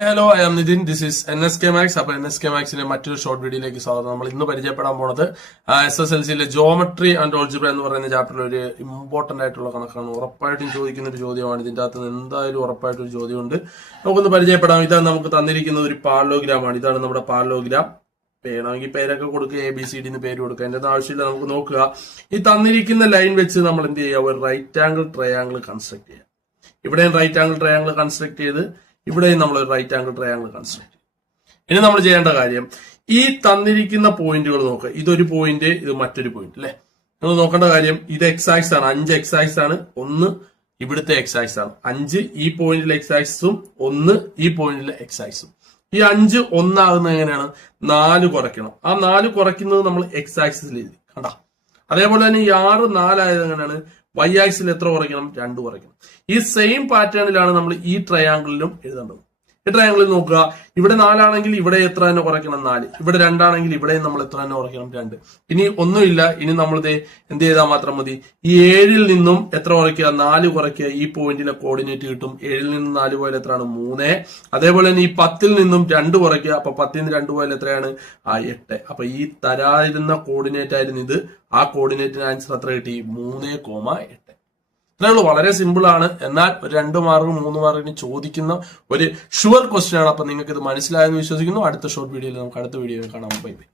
Hello I am Nithin. This is NSK Max. അപ്പൊ NSK Maxിന്റെ മറ്റൊരു ഷോർട്ട് വീഡിയോയിലേക്ക് സ്വാഗതം. നമ്മൾ ഇന്ന് പരിചയപ്പെടാൻ പോണത് SSLCയിലെ ജോമെട്രി ആൻഡ് ഓൾജിബ്ര എന്ന് പറയുന്ന ചാപ്റ്ററിൽ ഒരു ഇമ്പോർട്ടന്റ് ആയിട്ടുള്ള കണക്കാണ്. ഉറപ്പായിട്ടും ചോദിക്കുന്ന ഒരു ചോദ്യമാണ്. ഇതിന്റെ അകത്ത് എന്തായാലും ഉറപ്പായിട്ടും ഒരു ചോദ്യമുണ്ട്. നമുക്കൊന്ന് പരിചയപ്പെടാം. ഇതാണ് നമുക്ക് തന്നിരിക്കുന്നത് ഒരു പാരലോഗ്രാം ആണ്. ഇതാണ് നമ്മുടെ പാരലോഗ്രാം. വേണമെങ്കിൽ പേരൊക്കെ കൊടുക്കുക, ABCD എന്ന് പേര് കൊടുക്കുക, അതിന്റെ ആവശ്യമില്ല. നമുക്ക് നോക്കുക, ഈ തന്നിരിക്കുന്ന ലൈൻ വെച്ച് നമ്മൾ എന്ത് ചെയ്യുക, ഒരു റൈറ്റ് ആംഗിൾ ട്രയാംഗിൾ കൺസ്ട്രക്ട് ചെയ്യുക. ഇവിടെയും റൈറ്റ് ആംഗിൾ ട്രയാംഗിൾ കൺസ്ട്രക്ട് ചെയ്ത് ഇവിടെയും നമ്മൾ ഒരു റൈറ്റ് ആംഗിൾ ട്രയാംഗിൾ കൺസ്ട്രക്ട് ചെയ്യും. ഇനി നമ്മൾ ചെയ്യേണ്ട കാര്യം, ഈ തന്നിരിക്കുന്ന പോയിന്റുകൾ നോക്കുക. ഇതൊരു പോയിന്റ്, ഇത് മറ്റൊരു പോയിന്റ് അല്ലെ. നമ്മൾ നോക്കേണ്ട കാര്യം, ഇത് എക്സ് ആക്സ് ആണ്, 5 എക്സ് ആക്സ് ആണ്, 1 ഇവിടുത്തെ എക്സ് ആക്സ് ആണ്. 5 ഈ പോയിന്റിലെ എക്സ് ആക്സും 1 ഈ പോയിന്റിലെ എക്സ് ആക്സും. ഈ 5 1 ആകുന്നത് എങ്ങനെയാണ്? 4 കുറയ്ക്കണം. ആ 4 കുറയ്ക്കുന്നത് നമ്മൾ എക്സ് ആക്സിൽ എഴുതി കണ്ട. അതേപോലെ തന്നെ ഈ 6 4 ആയത് എങ്ങനെയാണ്? Y ആക്സിൽ എത്ര കുറയ്ക്കണം? 2 കുറയ്ക്കണം. ഈ സെയിം പാറ്റേണിലാണ് നമ്മൾ ഈ ട്രയാംഗിളിലും എഴുതേണ്ടത്. ഈ ട്രയാംഗിളിൽ നോക്കുക, ഇവിടെ 4 ആണെങ്കിൽ ഇവിടെ എത്ര തന്നെ കുറയ്ക്കണം? 4. ഇവിടെ 2 ആണെങ്കിൽ ഇവിടെയും നമ്മൾ എത്ര തന്നെ കുറയ്ക്കണം? 2. ഇനി ഒന്നുമില്ല, ഇനി നമ്മൾ എന്ത് ചെയ്താൽ മാത്രം മതി, ഈ 7ൽ നിന്നും എത്ര കുറയ്ക്കുക? 4 കുറയ്ക്കുക. ഈ പോയിന്റിലെ കോർഡിനേറ്റ് കിട്ടും. 7ൽ നിന്നും 4 പോയാൽ എത്രയാണ്? 3. അതേപോലെ തന്നെ ഈ 10ൽ നിന്നും 2 കുറയ്ക്കുക. അപ്പൊ 10ൽ നിന്ന് 2 പോയാൽ എത്രയാണ്? 8. അപ്പൊ ഈ തരാതിരുന്ന കോർഡിനേറ്റ് ആയിരുന്നു ഇത്. ആ കോർഡിനേറ്റിന് ആൻസർ എത്ര കിട്ടി? 3,8. ഇത്രയുള്ളൂ. വളരെ സിമ്പിൾ ആണ്. എന്നാൽ 2 മാർക്കും 3 മാർക്കിന് ചോദിക്കുന്ന ഒരു ഷുവർ ക്വസ്റ്റ്യൻ ആണ്. അപ്പൊ നിങ്ങൾക്ക് ഇത് മനസ്സിലായെന്ന് വിശ്വസിക്കുന്നു. അടുത്ത ഷോർട്ട് വീഡിയോയിൽ നമുക്ക് അടുത്ത വീഡിയോയിൽ കാണാം. Bye bye.